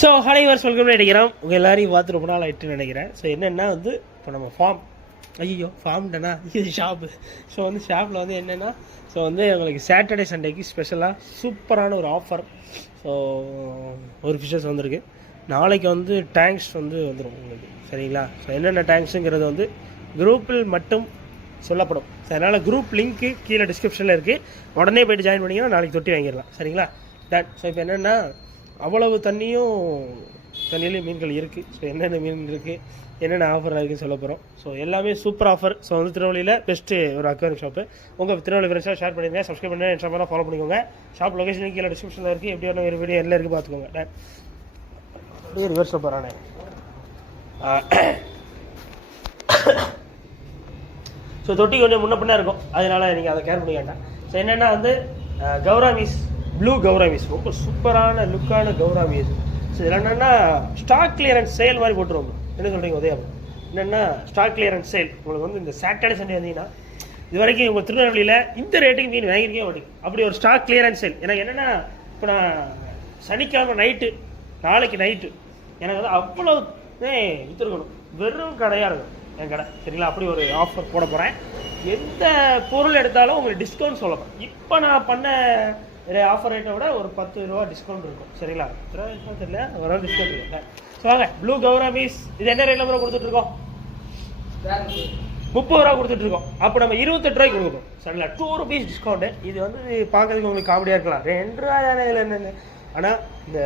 So ஹலைவர் சொல்கிறோம்னு நினைக்கிறோம். உங்கள் எல்லாரையும் பார்த்து ரொம்ப நாள் ஆகிட்டுன்னு நினைக்கிறேன். ஸோ என்னென்னா வந்து இப்போ நம்ம ஃபார்ம்டனா இது ஷாப்பு. ஸோ வந்து ஷாப்பில் வந்து என்னென்னா ஸோ வந்து உங்களுக்கு சாட்டர்டே சண்டேக்கு ஸ்பெஷலாக சூப்பரான ஒரு ஆஃபர். ஸோ ஒரு ஃபிஷஸ் வந்திருக்கு. நாளைக்கு வந்து டேங்க்ஸ் வந்து வந்துடும் உங்களுக்கு, சரிங்களா? ஸோ என்னென்ன டேங்க்ஸுங்கிறது வந்து குரூப்பில் மட்டும் சொல்லப்படும். ஸோ அதனால் குரூப் லிங்க்கு கீழே டிஸ்கிரிப்ஷனில் இருக்குது. உடனே போய்ட்டு ஜாயின் பண்ணிங்கன்னா நாளைக்கு தொட்டி வாங்கிடலாம், சரிங்களா? டன். ஸோ இப்போ என்னென்னா அவ்வளவு தண்ணியிலையும் மீன்கள் இருக்குது. ஸோ என்னென்ன மீன் இருக்குது, என்னென்ன ஆஃபர் இருக்குதுன்னு சொல்ல போகிறோம். ஸோ எல்லாமே சூப்பர் ஆஃபர். ஸோ வந்து திருநெல்வேலியில் பெஸ்ட்டு ஒரு அக்வாரியம் ஷாப்பு. உங்கள் திருநெல்வேலி ஃப்ரெண்ட்ஸாக ஷேர் பண்ணிடுங்க, சப்ஸ்கிரைப் பண்ணி இன்ஸ்டாகிராமில் ஃபாலோ பண்ணிக்கோங்க. ஷாப் லொகேஷன் கீழே டிஸ்கிரிப்ஷனில் இருக்குது. எப்படி வேணும் ஒரு வீடியோ எல்லாம் இருக்குது பார்த்துக்கோங்க. அப்படியே ரிவர்ஸில் போகிறானே. ஸோ தொட்டி கொஞ்சம் முன்ன பின்னா இருக்கும், அதனால் நீங்கள் அதை கேர் பண்ணி வேண்டாம். ஸோ என்னென்னா வந்து கௌராமீஸ், ப்ளூ கௌராமீஸ், ரொம்ப சூப்பரான லுக்கான கௌராமீஸ். ஸோ இதில் என்னென்னா ஸ்டாக் கிளியரன்ஸ் சேல் மாதிரி போட்டுருவோம். என்ன சொல்கிறீங்க உதயம்? என்னென்னா ஸ்டாக் கிளியரன்ஸ் சேல் உங்களுக்கு வந்து இந்த சாட்டர்டே சண்டே வந்தீங்கன்னா இது வரைக்கும் உங்கள் திருநெல்வேலியில் இந்த ரேட்டுக்கு மீன் வாங்கியிருக்கே மாட்டேங்க. அப்படி ஒரு ஸ்டாக் கிளியரன்ஸ் சேல். எனக்கு என்னென்னா இப்போ நான் சனிக்கிழமை நைட்டு, நாளைக்கு நைட்டு எனக்கு வந்து அவ்வளோ விற்றுருக்கணும். வெறும் கடையாக இருக்கும் என் கடை, சரிங்களா? அப்படி ஒரு ஆஃபர் போட போகிறேன். எந்த பொருள் எடுத்தாலும் உங்களுக்கு டிஸ்கவுண்ட் சொல்லலாம். இப்போ நான் பண்ண ஆஃபர் ரேட்டை விட ஒரு 10 ரூபா டிஸ்கவுண்ட் இருக்கும், சரிங்களா? தெரியல, ஒரு டிஸ்கவுண்ட் இருக்கு. ஸோ வாங்க, ப்ளூ கௌராமீஸ் இது என்ன ரேட்டில் கூட கொடுத்துட்ருக்கோம்? 30 ரூபா கொடுத்துட்ருக்கோம். அப்போ நம்ம 28 ரூபாய்க்கு கொடுக்குறோம், சரிங்களா? 2 rupees டிஸ்கவுண்ட்டு. இது வந்து பார்க்கறதுக்கு உங்களுக்கு காமெடியாக இருக்கலாம், 2 ரூபா தானே இதில் என்னென்ன. ஆனால் இந்த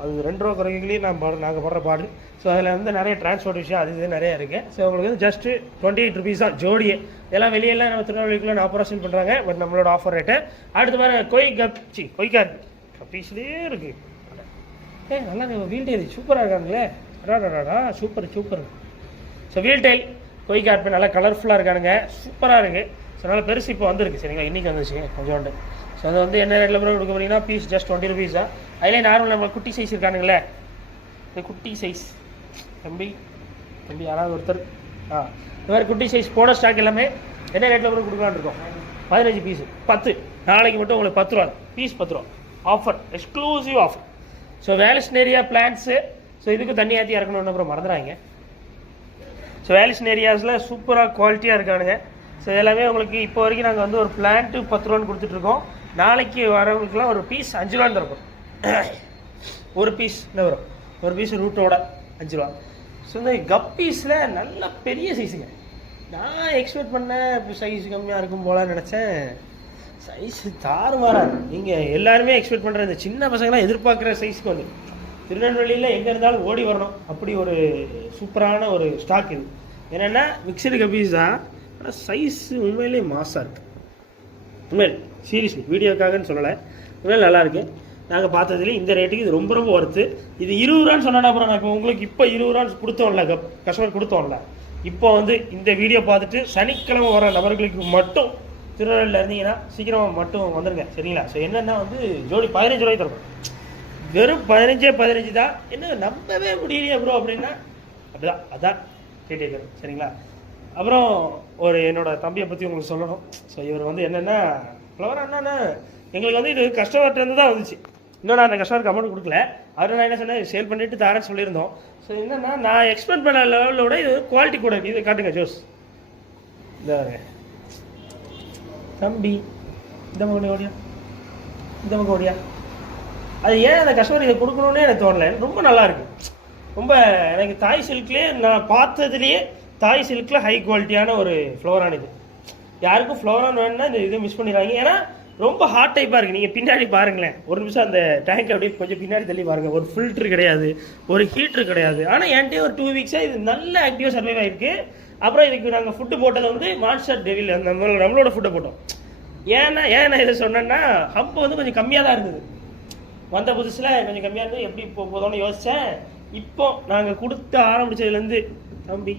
அது 2 ரூபா குறைக்கலையும் நாங்கள் படுற பாடு. ஸோ அதில் வந்து நிறைய டிரான்ஸ்போர்ட் விஷயம் அது இது நிறையா இருக்குது. ஸோ உங்களுக்கு வந்து ஜஸ்ட்டு 28 rupees தான் ஜோடியே. இதெல்லாம் வெளியெல்லாம் நம்ம திருநெல்வேலிக்குள்ளே நான் ஆப்ரேஷன் பண்ணுறாங்க. பட் நம்மளோட ஆஃபர் ரேட்டு அடுத்து வேறு கொய்கார் கப்பீஸ்லேயே இருக்குது. நல்லா வீல் டைல் சூப்பராக இருக்கானுங்களே, அடாடாடா சூப்பர். ஸோ வீல் டைல் கொய்கார்பு நல்லா கலர்ஃபுல்லாக இருக்கானுங்க, சூப்பராக இருக்குது. ஸோ நல்லா பெருசு இப்போ வந்துருக்கு, சரிங்களா? இன்றைக்கி வந்துச்சு கொஞ்சோண்டு. ஸோ அது வந்து என்ன ரேட்டில் கூட கொடுக்க போனீங்கன்னா பீஸ் ஜஸ்ட் 20 rupees தான். அதிலே நார்மல் நம்ம குட்டி சைஸ் இருக்கானுங்களே, இந்த குட்டி சைஸ் தம்பி யாராவது ஒருத்தர் இந்த மாதிரி குட்டி சைஸ் போட ஸ்டாக் எல்லாமே என்ன ரேட்டில் கூட கொடுக்கலான்னு இருக்கோம்? 15 பீஸு 10. நாளைக்கு மட்டும் உங்களுக்கு 10 ரூபா பீஸ், 10 ரூபா offer, exclusive offer. So vallisneria plants. So இதுக்கு தண்ணி ஏற்றி இறக்கணும்னு அப்புறம் மறந்துடாங்க. ஸோ வேலிஸ்னேரியாஸில் சூப்பராக குவாலிட்டியாக இருக்கானுங்க. ஸோ எல்லாமே உங்களுக்கு இப்போ வரைக்கும் நாங்கள் வந்து ஒரு பிளான்ட்டு 10 ரூபான்னு கொடுத்துட்ருக்கோம். நாளைக்கு வரவங்களுக்குலாம் ஒரு பீஸ் 5 ரூபான்னு தரப்போம். ஒரு பீஸ் என்ன வரும்? ஒரு பீஸ் ரூட்டோட 5 ரூபா. ஸோ இந்த கப்பீஸில் நல்ல பெரிய சைஸுங்க. நான் எக்ஸ்பெக்ட் பண்ணேன் இப்போ சைஸ் கம்மியாக இருக்கும் போலான்னு நினச்சேன். சைஸு தாறுமாறாக. நீங்கள் எல்லாருமே எக்ஸ்பெக்ட் பண்ணுற இந்த சின்ன பசங்களாம் எதிர்பார்க்குற சைஸுக்கு வந்து திருநெல்வேலியில் எங்கே இருந்தாலும் ஓடி வரணும். அப்படி ஒரு சூப்பரான ஒரு ஸ்டாக் இது. என்னென்னா மிக்சடு கப்பீஸ் தான், ஆனால் சைஸு உண்மையிலே மாசாக இருக்குது. உண்மையில் சீரியஸ்லி வீடியோக்காகன்னு சொல்லலை, உண்மையில் நல்லாயிருக்கு. நாங்கள் பார்த்ததுலேயே இந்த ரேட்டுக்கு இது ரொம்ப ஒர்த்து. இது 20 ரூபான்னு சொன்னா அப்புறம் நான் இப்போ உங்களுக்கு இப்போ 20 ரூபான்னு கொடுத்தோம்ல, கஸ்டமர் கொடுத்தோம்ல. இப்போ வந்து இந்த வீடியோ பார்த்துட்டு சனிக்கிழமை வர நபர்களுக்கு மட்டும் திருநெல்வேலியில் இருந்தீங்கன்னா சீக்கிரம் மட்டும் வந்துடுங்க, சரிங்களா? ஸோ என்னென்னா வந்து ஜோடி 15 ரூபாய்க்கு தரணும். வெறும் 15 தான். என்ன நம்பவே முடியலையே ப்ரோ அப்படின்னா அப்படிதான், அதான் கேட்டு, சரிங்களா? அப்புறம் ஒரு என்னோட தம்பியை பற்றி உங்களுக்கு சொல்லணும். ஸோ இவர் வந்து என்னென்னா ஃப்ளவர் என்னன்னா எங்களுக்கு வந்து இது கஸ்டமர்கிட்ட தான் வந்துச்சு. இன்னும் நான் அந்த கஸ்டமருக்கு அமௌண்ட் கொடுக்கல. அவர் நான் என்ன சொன்னேன், சேல் பண்ணிவிட்டு தரேன்னு சொல்லியிருந்தோம். ஸோ என்னென்னா நான் எக்ஸ்பெக்ட் பண்ண லெவலோட இது குவாலிட்டி கூட இருக்குது. இது காட்டுங்க ஜோஸ், இந்த தம்பி இந்த பக்கம் ஓடியா. அது ஏன் அந்த கஸ்டமர் இதை கொடுக்கணுன்னே எனக்கு தோணலை. ரொம்ப நல்லாயிருக்கு. ரொம்ப எனக்கு தாய் சில்க்லேயே நான் பார்த்ததுலேயே தாய் சில்கில் ஹை குவாலிட்டியான ஒரு ஃப்ளவரான இது. யாருக்கும் ஃப்ளவரான் வேணும்னா இந்த இதை மிஸ் பண்ணிடுறாங்க. ஏன்னா ரொம்ப ஹாட் டைப்பாக இருக்குது. நீங்கள் பின்னாடி பாருங்களேன், ஒரு நிமிஷம் அந்த டேங்க் அப்படியே கொஞ்சம் பின்னாடி தள்ளி பாருங்கள். ஒரு ஃபில்ட்ரு கிடையாது, ஒரு ஹீட்ரு கிடையாது. ஆனால் என்கிட்ட ஒரு 2 வீக்ஸாக இது நல்ல ஆக்டிவாக சர்வைவ் ஆகிருக்கு. அப்புறம் இதுக்கு நாங்கள் ஃபுட்டு போட்டதை வந்து மான்ஸ்டர் டெவில் நம்மளோட ஃபுட்டை போட்டோம். ஏன் நான் இதை சொன்னேன்னா ஹம்பு வந்து கொஞ்சம் கம்மியாக தான் இருந்தது. வந்த புதுசில் கொஞ்சம் கம்மியாக இருந்தது. எப்படி போதோன்னு யோசித்தேன். இப்போ நாங்கள் கொடுத்து ஆரம்பித்ததுலேருந்து தம்பி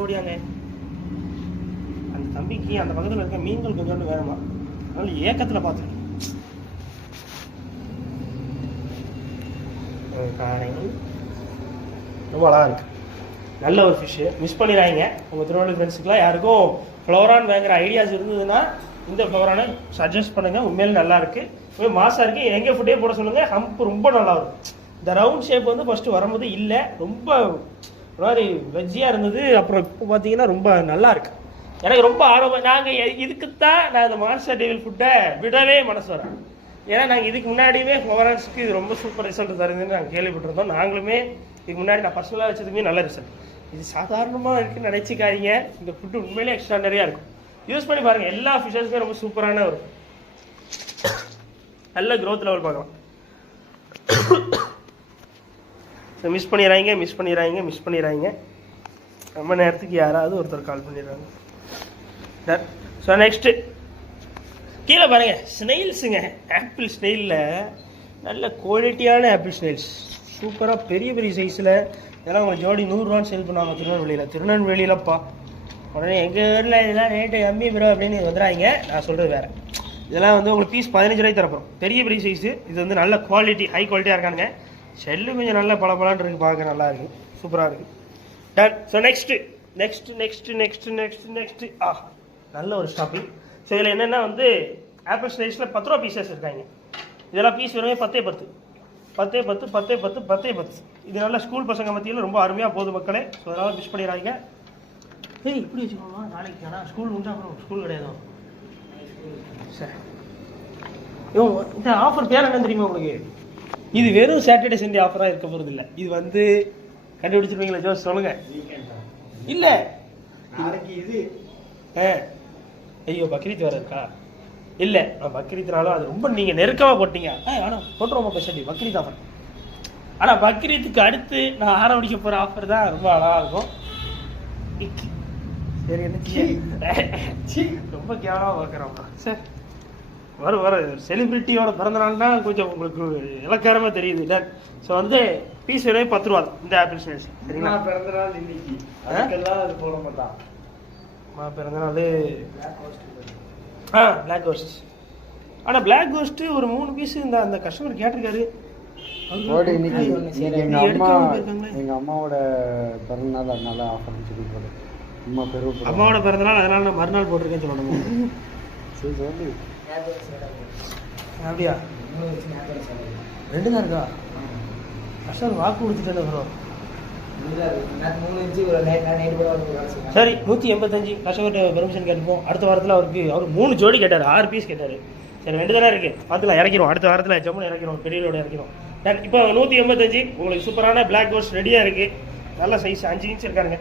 ஓடியாங்க. அந்த தம்பிக்கு அந்த பக்கத்தில் இருக்க மீன்கள் கொஞ்சோண்டு வேணுமா, அதனால ஏக்கத்தில் பார்த்துருக்கேன். ரொம்ப அழகாக இருக்குது, நல்ல ஒரு ஃபிஷ்ஷு. மிஸ் பண்ணிடுறாங்க உங்கள் திருநெல்வேலி ஃப்ரெண்ட்ஸுக்குலாம். யாருக்கும் ஃப்ளவரான் வாங்குற ஐடியாஸ் இருந்ததுன்னா இந்த ஃப்ளவரானை சஜஸ்ட் பண்ணுங்கள். உண்மையிலே நல்லா இருக்குது, மாசாக இருக்குது. எங்கே ஃபுட்டே போட சொல்லுங்கள். ஹம்ப் ரொம்ப நல்லா இருக்கும். இந்த ரவுண்ட் ஷேப் வந்து ஃபஸ்ட்டு வரும்போது இல்லை, ரொம்ப ஒரு மாதிரி வெஜ்ஜியாக இருந்தது. அப்புறம் இப்போ பார்த்தீங்கன்னா ரொம்ப நல்லா இருக்கு. எனக்கு ரொம்ப ஆர்வம். நாங்கள் இதுக்குத்தான் நான் இந்த மான்ஸ்டர் டெவில் ஃபுட்டை விடவே மனசு வரேன். ஏன்னா நாங்கள் இதுக்கு முன்னாடியுமே ஃப்ளோரன்ஸ்க்கு இது ரொம்ப சூப்பர் ரிசல்ட் தருதுன்னு நாங்கள் கேள்விப்பட்டிருந்தோம். நாங்களுமே இதுக்கு முன்னாடி நான் பர்சனலாக வச்சதுக்குமே நல்ல ரிசல்ட். இது சாதாரணமாக இருக்குன்னு நினச்சிக்காதீங்க. இந்த ஃபுட்டு உண்மையிலே எக்ஸ்ட்ராடனரியாக இருக்கும். யூஸ் பண்ணி பாருங்கள். எல்லா ஃபிஷர்ஸுமே ரொம்ப சூப்பரான ஒரு நல்ல க்ரோத் லெவல் பார்க்கலாம். ஸோ மிஸ் பண்ணிடுறாங்க. ரொம்ப நேரத்துக்கு யாராவது ஒருத்தர் கால் பண்ணிடுறாங்க. ஸோ நெக்ஸ்ட்டு கீழே பாருங்கள், ஸ்னெயில்ஸுங்க. ஆப்பிள் ஸ்னெயிலில் நல்ல குவாலிட்டியான ஆப்பிள் ஸ்னெயில்ஸ், சூப்பராக பெரிய பெரிய சைஸில். இதெல்லாம் உங்கள் ஜோடி 100 ரூபான்னு சேல் பண்ணுவாங்க திருநெல்வேலியிலப்பா. உடனே எங்கள் ஊரில் இதெல்லாம் ரேட்டு கம்மி ப்ரோ அப்படின்னு வந்துடுறாங்க. நான் சொல்கிறது வேறு. இதெல்லாம் வந்து உங்களுக்கு பீஸ் 15 ரூபாய்க்கு தரப்போம். பெரிய பெரிய சைஸு. இது வந்து நல்ல குவாலிட்டி, ஹை குவாலிட்டியாக இருக்கானுங்க. செல்லு கொஞ்சம் நல்ல பளபளன்னு இருக்குது, பார்க்க நல்லா இருக்குது, சூப்பராக இருக்குது. டன். ஸோ நெக்ஸ்ட்டு நல்ல ஒரு ஷாப்பிங். ஸோ இதில் என்னென்னா வந்து ஆப்பிள் ஸ்லைஸில் 10 ரூபா பீசஸ் இருக்காங்க. இதெல்லாம் பீஸ் வெறுமே 10. இது நல்லா ஸ்கூல் பசங்க மத்தியில் ரொம்ப அருமையாக போகுது மக்களே. ஸோ அதனால் மிஸ் பண்ணிடுறாங்க. ஏய் இப்படி வச்சுக்கோமா, நாளைக்கு ஆனால் ஸ்கூல் உண்டா? அப்புறம் ஸ்கூல் கிடையாது சார். இந்த ஆஃபர் பேர் என்ன தெரியுமா உங்களுக்கு? இது வெறும் சாட்டர்டே சண்டே ஆஃபராக இருக்க போகிறது இல்லை. இது வந்து கண்டுபிடிச்சிருவீங்களா ஜோஸ்? சொல்லுங்க. இல்லை இது ஐயோ பக்ரீத் வேறு இருக்கா? இல்லை, பக்ரீத்னாலும் அது ரொம்ப நீங்கள் நெருக்கமாக போட்டீங்க. ஆனால் போட்டுருவோம் ஸ்பெஷலி பக்ரீத் ஆஃபர். ஆனால் பக்ரீத்துக்கு அடுத்து நான் ஆரம்பிக்க போகிற ஆஃபர் தான் ரொம்ப அழகாக இருக்கும். சரி என்ன ரொம்ப கேவலமாக பார்க்குறோம்ப்பா சார். வர செலிபிரிட்டியோட பிறந்தநாள்னா கொஞ்சம் உங்களுக்கு இலக்காரமாக தெரியுது இல்லை? ஸோ வந்து பீஸ் வெறும் 10 ரூபா இந்த ஆப்பிள் ஸ்னேல்ஸ். சரிங்களா? பிறந்தநாள் இன்னைக்கு அதுக்கெல்லாம் அது போட மாட்டான். பிறந்தநாள் பிளாக் கோஸ்ட். ஆனால் பிளாக் கோஸ்ட்டு ஒரு 3 பீஸு இந்த அந்த கஸ்டமர் கேட்டிருக்காரு. எங்கள் அம்மாவோட பிறந்தநாள், அதனால ஆஃபர்னு சொல்லி போடு. அம்மாவோட பிறந்தநாள், அதனால நான் மறுநாள் போட்டிருக்கேன்னு சொல்லணும். சரி சொல்லு. அப்படியா? 2 தான் இருக்கா? கஸ்டமர் வாக்கு கொடுத்துட்டேன் ப்ரோ. சரி 185 கஸ்டமர்கிட்ட பெர்மிஷன் கேட்டுப்போம். அடுத்த வாரத்தில் அவர் 3 ஜோடி கேட்டார், 6 பீஸ் கேட்டார். சரி 2 தானே இருக்குது, பார்த்துலாம் இறக்கிறோம். அடுத்த வாரத்தில் ஜம்முன்னு இறக்கிறோம், பெரியலோட இறக்கிறோம். இப்போ 185 உங்களுக்கு சூப்பரான பிளாக் கோஸ்ட் ரெடியாக இருக்குது. நல்ல சைஸ் 5 இன்ச் இருக்காருங்க.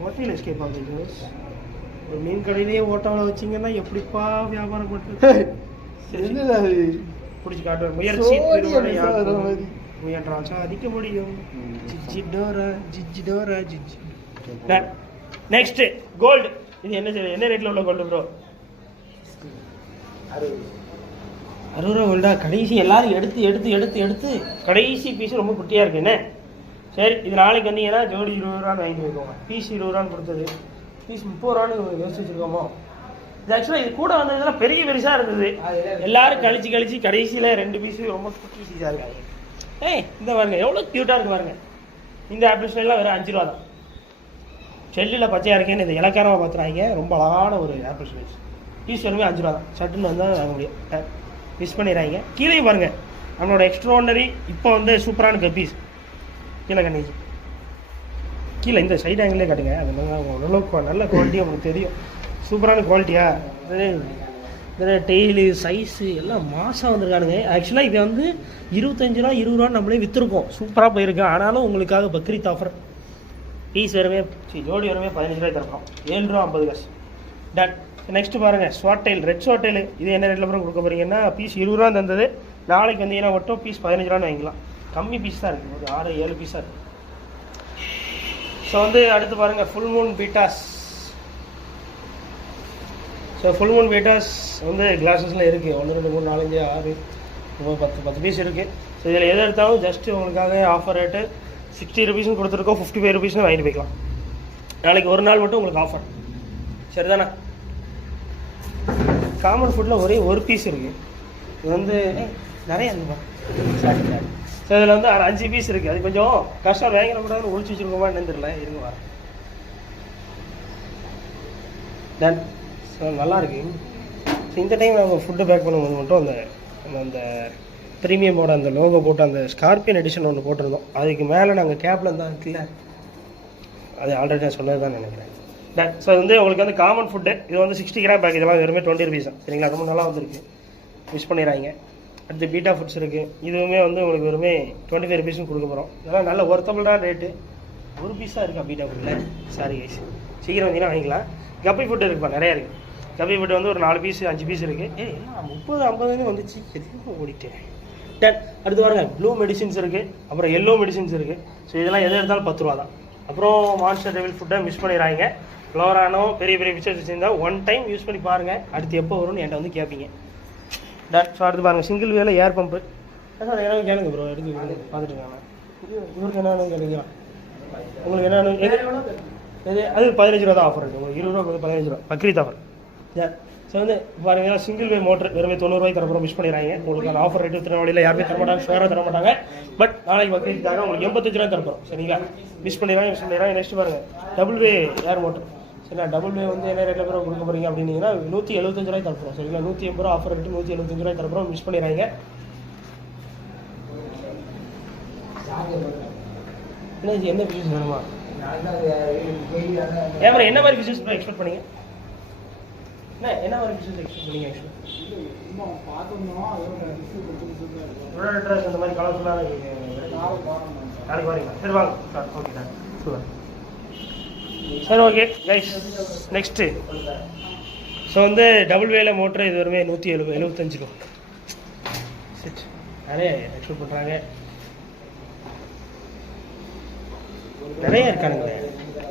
ஹோட்டல் எஸ்கேப் ஆகுது. ஒரு மீன் கடையிலேயே ஓட்டாவில் வச்சிங்கன்னா எப்படிப்பா வியாபாரம் பண்ணுறது? பிடிச்சி காட்டுவார். முயற்சி முயன்றால் சாதிக்க முடியும். Next gold. இது என்ன ரேட்ல உள்ள கோல்டு ப்ரோ? 60 ரூபா கோல்டா? கடைசி எல்லாரும் எடுத்து கடைசி பீஸ் ரொம்ப குட்டியாக இருக்கு. என்ன சரி, இது நாளைக்கு வந்தீங்கன்னா ஜோடி 20 ரூபான்னு வாங்கிட்டு வைக்கோங்க. பீஸ் 20 ரூபான்னு கொடுத்தது, பீஸ் 30 ரூபான்னு யோசிச்சு வச்சுருக்கோமோ. இது ஆக்சுவலாக இது கூட வந்ததுலாம் பெரிய பெருசாக இருந்தது. எல்லாரும் கழிச்சு கடைசியில் 2 பீஸு ரொம்ப குட்டி பீஸாக இருக்காங்க. இந்த பாருங்க எவ்வளோ க்யூட்டாக இருக்கு பாருங்க. இந்த ஆப்பிள் ஸ்டைல்லாம் வெறும் 5 ரூபா தான். செல்லில் பச்சையாக இருக்கேன்னு இந்த இலக்காரமாக பார்த்துறாங்க. ரொம்ப அழகான ஒரு ஆப்பிள் ஸ்லைஸ். பீஸ் வெறுமே 5 ரூபா தான். சட்டுன்னு வந்தால் வாங்க முடியும். மிஸ் பண்ணிடுறாங்க. கீழே பாருங்கள் நம்மளோட எக்ஸ்ட்ராடனரி இப்போ வந்து சூப்பரான கப்பீஸ். கீழே கண்ணீஜி கீழே இந்த சைட் ஆங்கிலே காட்டுங்க. அது ஓரளவுக்கு நல்ல குவாலிட்டி உங்களுக்கு தெரியும். சூப்பரான குவாலிட்டியா? இதில் டெய்லு சைஸு எல்லாம் மாதம் வந்துருக்கானுங்க. ஆக்சுவலாக இது வந்து 25 ரூபா 20 ரூபான்னு நம்மளே விற்றுருக்கோம். சூப்பராக போயிருக்கு. ஆனாலும் உங்களுக்காக பக்ரீத் ஆஃபர் பீஸ் வருமே ஜோடி வருமே 15 ரூபாய் தரப்போம். 7 ரூபா 50 காசு. டன். நெக்ஸ்ட்டு பாருங்கள் ஸ்வாட்டைல், ரெட் ஸ்வாட்டைல். இது என்ன ரேட்டில் அப்புறம் கொடுக்க போகிறீங்கன்னா பீஸ் 20 ரூபா தந்தது. நாளைக்கு வந்தீங்கன்னா மட்டும் பீஸ் 15 ரூபான்னு வாங்கிக்கலாம். கம்மி பீஸ் தான் இருக்குது, ஒரு 6-7 பீஸாக இருக்குது. ஸோ வந்து அடுத்து பாருங்கள் full Moon betas. So full Moon betas வந்து கிளாஸஸில் இருக்குது. 1 2 3 4 5 6 10 பீஸ் இருக்குது. ஸோ இதில் எது எடுத்தாலும் ஜஸ்ட்டு உங்களுக்காக ஆஃபர் ரேட்டு 60 ருபீஸ்னு கொடுத்துருக்கோம். 55 ருபீஸ்னு வாங்கிட்டு போய்க்கலாம். நாளைக்கு ஒரு நாள் மட்டும் உங்களுக்கு ஆஃபர். சரிதானே? காமன் ஃபுட்டில் ஒரே ஒரு பீஸ் இருக்குது. இது வந்து நிறைய இருந்துப்பா. ஸோ இதில் வந்து 5 பீஸ் இருக்குது. அது கொஞ்சம் கஷ்டம் வாங்கிடக்கூடாதுன்னு ஒழிச்சு வச்சுருக்கோமா என்னன்னு தெரியல. இருங்க வர. டன். ஸோ நல்லாயிருக்கு. ஸோ இந்த டைம் நம்ம ஃபுட்டு பேக் பண்ணும்போது மட்டும் அந்த ப்ரீமியமோட அந்த லோகோ போட்டு அந்த ஸ்கார்பியன் எடிஷன் ஒன்று போட்டிருந்தோம். அதுக்கு மேலே நாங்கள் கேப்பில் இருந்தால் இருக்குல்ல, அது ஆல்ரெடி நான் சொன்னது தான் நினைக்கிறேன். ஸோ இது வந்து உங்களுக்கு வந்து காமன் ஃபுட்டு. இது வந்து 60 கிராம் பேக், இதெல்லாம் வெறுமே 20 rupees தான். சரிங்களா, ரொம்ப நல்லா வந்துருக்கு, மிஸ் பண்ணிடுறாங்க. அடுத்து பீட்டா ஃபுட்ஸ் இருக்குது, இதுவுமே வந்து உங்களுக்கு வெறுமே 25 rupees கொடுக்க போகிறோம். இதெல்லாம் நல்ல ஒர்த்தபிளான ரேட்டு. ஒரு பீஸாக இருக்கா பீட்டா ஃபுட்டில்? சாரி கைஸ், சீக்கிரம் வந்தீங்கன்னா வாங்கிக்கலாம். கப்பி ஃபுட்டு இருக்குப்பா, நிறையா இருக்குது. கப்பி ஃபுட்டு வந்து ஒரு 4 பீஸ் 5 பீஸ் இருக்குது. எல்லாம் 30-50 வந்துச்சு, எதுவும் ஓடிட்டேன். டன். அடுத்து பாருங்கள், ப்ளூ மெடிசின்ஸ் இருக்குது, அப்புறம் எல்லோ மெடிசின்ஸ் இருக்குது. ஸோ இதெல்லாம் எது எடுத்தாலும் 10 ரூபா தான். அப்புறம் மான்ஸ்டர் டெவில் ஃபுட்டை மிஸ் பண்ணிடுறாங்க. ஃப்ளோரானோ பெரிய பெரிய பிக்சர்ஸ் வச்சுருந்தால் 1 டைம் யூஸ் பண்ணி பாருங்கள், அடுத்து எப்போ வரும்னு என்கிட்ட வந்து கேட்பீங்க. டன். ஸோ அடுத்து பாருங்கள், சிங்கிள் வேலை ஏர் பம்பு. என்ன கேளுங்க ப்ரோ, எடுத்து பார்த்துட்டு இருக்காங்க. இவருக்கு என்னென்னு கேளுங்களா, உங்களுக்கு என்னென்னு அது 15 ரூபா தான் ஆஃபர் இருக்குது. உங்களுக்கு 20 ரூபா 15 ரூபா பக்ரீத் ஆஃபர். ஸோ வந்து பாருங்கள், சிங்கிள் வே மோட்டர் வெறுமே 90 ரூபாய்க்கு தரப்புறம் மிஸ் பண்ணிடுறாங்க. உங்களுக்கு அந்த ஆஃபர் ரேட்டு திருநெல்வேலியில் யாருமே தரமாட்டாங்க, ஷுவராக தரமாட்டாங்க. பட் நாளைக்கு பக்ரீத்துக்காக உங்களுக்கு 85 ரூபாய் தரப்போம். சரிங்களா, மிஸ் பண்ணிடுறாங்க. நெக்ஸ்ட் பாருங்கள், டபுள் வே ஏர் மோட்டர். சரிங்களா, டபுள் வே வந்து என்ன ரேட்டில் கொடுக்க போகிறீங்க அப்படின்னீங்கன்னா 175 ரூபாய் தரப்போம். சரிங்களா, 180 ரூபா ஆஃபர் ரேட்டு, 175 ரூபாய் தரப்போம், மிஸ் பண்ணிடுறாங்க. என்ன பிசினஸ் வேணுமா? ஏன் என்ன மாதிரி பிசினஸ் எக்ஸ்பெக்ட் பண்ணீங்க? என்ன மாதிரி பிசினஸ் எக்ஸ்பெக்ட் பண்ணீங்க? ஆக்சுவலி அந்த மாதிரி கலர்ஃபுல்லாக நாளைக்கு வரீங்களா? சரி வாங்க சார். Okay sir, super. சரி ஓகே கைஸ், நெக்ஸ்ட்டு. ஸோ வந்து டபுள் வேலை மோட்டர் இது வரைமே 175 ரூபா. நிறைய எக்ஸ்பெக்ட் பண்ணுறாங்க, நிறைய இருக்கானுங்களே.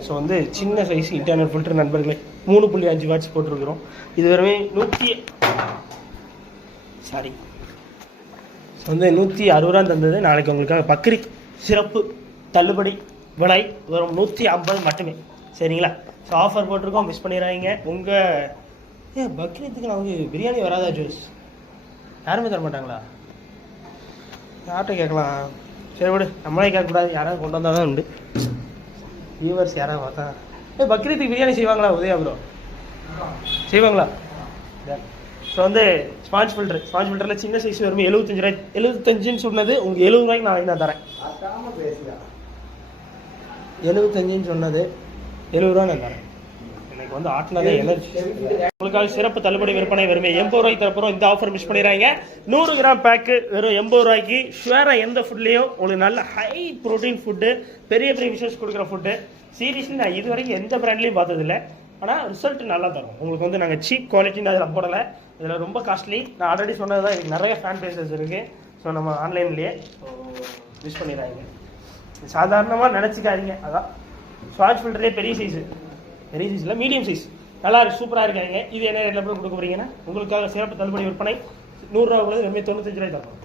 ஸோ வந்து சின்ன சைஸ் இன்டர்னல் ஃபில்டர் நண்பர்களே, 3.5 வாட்ஸ் போட்டிருக்கிறோம். இது வரைமே 160 ரூபா தந்தது. நாளைக்கு உங்களுக்காக பக்ரீத் சிறப்பு தள்ளுபடி விலை வரும் 150 மட்டுமே. சரிங்களா, ஸோ ஆஃபர் போட்டிருக்கோம், மிஸ் பண்ணிடுறாங்க. உங்கள் பக்ரீத்துக்கு நமக்கு பிரியாணி வராதா ஜூஸ்? யாருமே தர மாட்டாங்களா? யார்கிட்ட கேட்கலாம்? சரி விடு, நம்மளே கேட்கக்கூடாது, யாராவது கொண்டு வந்தால் தான் உண்டு. வியூவர்ஸ் யாராவது பார்த்தா பக்ரீத்துக்கு பிரியாணி செய்வாங்களா உதயா ப்ரோ? செய்வாங்களா? ஸோ வந்து ஸ்பாஞ்ச் ஃபில்டரில் சின்ன சைஸ் வருமே 75 ரூபாய். 75ன்னு சொன்னது உங்களுக்கு 70 ரூபாய்க்கு நான் தரேன். 75ன்னு சொன்னது 70 ரூபா நான் தரேன். எனக்கு வந்து ஆட்டினதே எனர்ஜி. உங்களுக்காக சிறப்பு தள்ளுபடி விற்பனை வருமே 80 ரூபாய்க்கு தரப்போம். இந்த ஆஃபர் மிஸ் பண்ணிடுறாங்க. 100 கிராம் பேக்கு வெறும் 80 ரூபாய்க்கு. ஷுவராக எந்த ஃபுட்லேயும் உங்களுக்கு நல்ல ஹை ப்ரோட்டீன் ஃபுட்டு, பெரிய பெரிய விஷஸ் கொடுக்குற ஃபுட்டு. சீரியஸ்லி நான் இது வரைக்கும் எந்த பிராண்ட்லேயும் பார்த்ததில்லை, ஆனால் ரிசல்ட் நல்லா தரும். உங்களுக்கு வந்து நாங்கள் சீப் குவாலிட்டின்னு அதில் போடலை, இதில் ரொம்ப காஸ்ட்லி. நான் ஆல்ரெடி சொன்னது தான், எனக்கு நிறைய ஃபேன் பேசஸ் இருக்குது. ஸோ நம்ம ஆன்லைன்லேயே மிஸ் பண்ணிடுறாங்க. சாதாரணமாக நினச்சிக்காதீங்க. அதான் ஸ்பாஞ்ச் ஃபில்டர்லேயே பெரிய சைஸில் மீடியம் சைஸ் நல்லா இருக்கு, சூப்பராக இருக்காங்க. இது என்ன ரேட்டில் கூட கொடுக்க போறீங்கன்னா உங்களுக்காக சிறப்பு தள்ளுபடி விற்பனை 100 ரூபா உள்ளது வெறுமே 95 ரூபாய் தரணும்.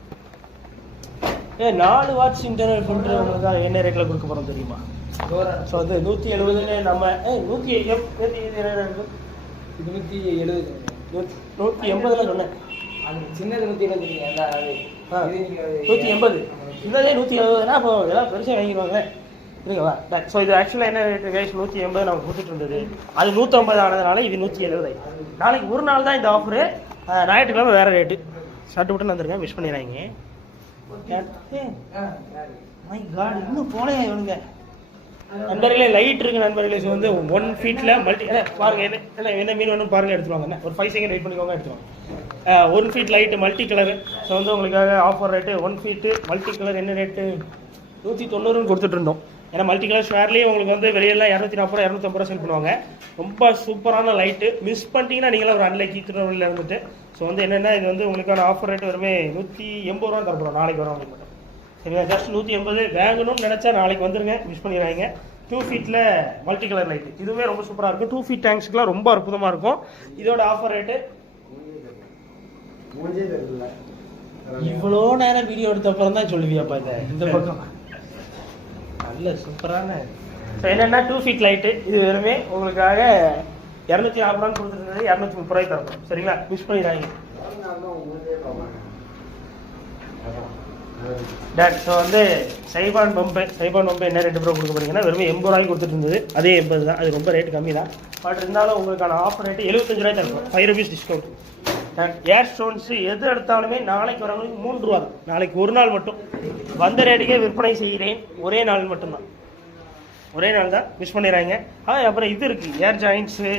4 வாட்ஸ் இன்டர்னல் ஃபில்டர் உங்களுக்கு என்ன ரேட்டில் கொடுக்க போகிறோம் தெரியுமா? ஸோ வந்து 170 நம்ம 180 சொன்னேன். சின்னது 170, 180 சின்னதே 170னா அப்போ எல்லாம் பெருசாக வாங்கிடுவாங்க. இருக்குவா? ஸோ இது ஆக்சுவலாக என்ன ரேட்டு கைஸ்? 180 நம்ம கொடுத்துட்டு இருந்தது, அது 150 ஆனதுனால இது 170. நாளைக்கு ஒரு நாள் தான் இந்த ஆஃபரு, ஞாயிற்றுக்கிழமை வேறு ரேட்டு. ஷர்ட் விட்டு வந்துருங்க, மிஸ் பண்ணிடுறாங்க. மை காட், இன்னும் போலையா இவனுங்க? நண்பர்களே லைட் இருக்குது நண்பர்களே. ஸோ வந்து 1 ஃபீட்டில் மல்டி பாருங்க, என்ன மீன் வேணும் பாருங்கள், எடுத்துருவாங்க. ஒரு 5 செகண்ட் வெயிட் பண்ணிக்கோங்க, எடுத்துருவாங்க. 1 feet light multi colour. So வந்து உங்களுக்காக offer rate 1 feet multi colour என்ன ரேட்டு? 190 கொடுத்துட்டு இருந்தோம். ஏன்னா மல்டி கலர் ஷேர்லேயே உங்களுக்கு வந்து வெளியெல்லாம் 240 250 ரூபா செல் பண்ணுவாங்க. ரொம்ப சூப்பரான லைட்டு. மிஸ் பண்ணிட்டீங்கன்னா நீங்களாம் ஒரு அன்லைக்கி திருநெல்வேலியில் இருந்துட்டு. ஸோ வந்து என்னென்னா இது வந்து உங்களுக்கான ஆஃபர் ரேட்டு வருமே 180 ரூபா தரப்போம் நாளைக்கு வரும் உங்களுக்கு மட்டும். சரிங்களா, ஜஸ்ட் 180 வேகணும்னு நினச்சா நாளைக்கு வந்துருங்க, மிஸ் பண்ணிடுறாங்க. 2 ஃபீட்டில் மல்டி கலர் லைட்டு, இதுவுமே ரொம்ப சூப்பராக இருக்கும். 2 ஃபீட் டேங்க்ஸ்க்குலாம் ரொம்ப அற்புதமாக இருக்கும். இதோட ஆஃபர் ரேட்டு இவ்வளோ நேரம் வீடியோ எடுத்த அப்புறம் தான் சொல்லுவியாப்பா இந்த பக்கம் நல்ல சூப்பரான. ஸோ என்னென்னா 2 ஃபீட் லைட்டு, இது வெறுமே உங்களுக்காக 240 ரூபான்னு கொடுத்துருந்தது 230 ரூபாய்க்கு தரப்போம். சரிங்களா, மிஸ் பண்ணிடுறாங்க. ஸோ வந்து சைபான் பம்பு என்ன ரேட்டு ப்ரோ கொடுக்க போறீங்கன்னா வெறும் 80 ரூபாய்க்கு கொடுத்துட்டு இருந்தது, அதே 80 தான். அது ரொம்ப ரேட்டு கம்மி தான். பட் இருந்தாலும் உங்களுக்கான ஆஃபர் ரேட்டு 75 ரூபாய் தரப்போம். 5 rupees டிஸ்கவுண்ட். ஏர் ஸ்டோன்ஸு எது எடுத்தாலுமே நாளைக்கு வரவங்களுக்கு 3 ரூபா தான். நாளைக்கு ஒரு நாள் மட்டும் வந்த ரேட்டுக்கே விற்பனை செய்கிறேன். ஒரே நாள் மட்டும்தான், ஒரே நாள் தான், மிஸ் பண்ணிடுறாங்க. அப்புறம் இது இருக்குது ஏர் ஜாயிண்ட்ஸு,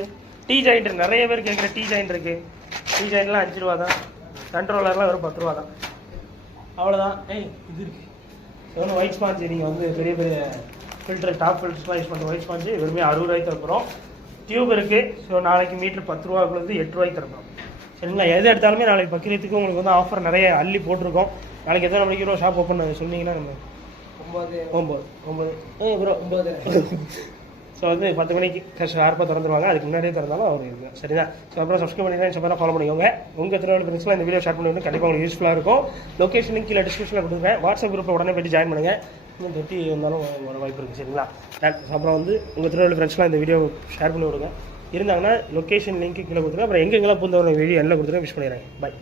டீ ஜாயிண்ட். நிறைய பேர் கேட்குற டீ ஜாயிண்ட் இருக்குது. டீ ஜாயிண்ட்லாம் 5 ரூபா தான், கண்ட்ரோலர்லாம் வெறும் 10 ரூபா தான். அவ்வளோதான். இது இருக்குது ஒன்று ஒயிட் ஸ்பாஞ்சு. நீங்கள் வந்து பெரிய பெரிய ஃபில்டர் டாப் ஃபில்டர்ஸ்லாம் யூஸ் பண்ணுற ஒயிட் ஸ்பாஞ்சு வெறுமே 60 ரூபாய்க்கு தரப்போகிறோம். டியூப் இருக்குது. ஸோ நாளைக்கு மீட்ரு 10 ரூபாக்குள்ளது 8 ரூபாய்க்கு தரப்போம். சரிங்களா? எது எடுத்தாலுமே நாளைக்கு பக்கிரத்துக்கு உங்களுக்கு வந்து ஆஃபர் நிறைய அள்ளி போட்டிருக்கோம். நாளைக்கு எத்தனை மணிக்கு ஷாப் ஓப்பன் சொன்னீங்கன்னா நம்ம 9 ப்ரோ 9. ஸோ வந்து 10 மணிக்கு ஷார்ப்பாக திறந்துருவாங்க. அதுக்கு முன்னாடியே திறந்தாலும் அவர் இருக்குது. சரிங்களா? ஸோ அப்புறம் சப்ஸ்கிரைப் பண்ணிங்கன்னா இன்ஸ்டாகிராம் ஃபாலோ பண்ணிக்கோங்க. உங்கள் திருவாரூர் ஃப்ரெண்ட்ஸ்லாம் இந்த வீடியோ ஷேர் பண்ணிவிட்டு கண்டிப்பாக உங்களுக்கு யூஸ்ஃபுல்லாக இருக்கும். லொக்கேஷன் லிங்க் கீழே டிஸ்கிரிப்ஷனில் கொடுத்துருக்கேன். வாட்ஸ்அப் குரூப்பில் உடனே போய்ட்டு ஜாயின் பண்ணுங்கள். இன்னும் தொட்டி வந்தாலும் வர வாய்ப்பு இருக்குது. சரிங்களா? அப்புறம் வந்து உங்கள் திருவாரூர் ஃப்ரெண்ட்ஸ்லாம் இந்த வீடியோ ஷேர் பண்ணி விடுங்க. இருந்தாங்கன்னா லொக்கேஷன் லிங்க் கீழே கொடுத்துருங்க. அப்புறம் எங்கெங்கெல்லாம் பூந்தவங்க வீடியோ எல்லாம் கொடுத்துருங்க. விஷ் பண்ணிடுறேன். பாய்.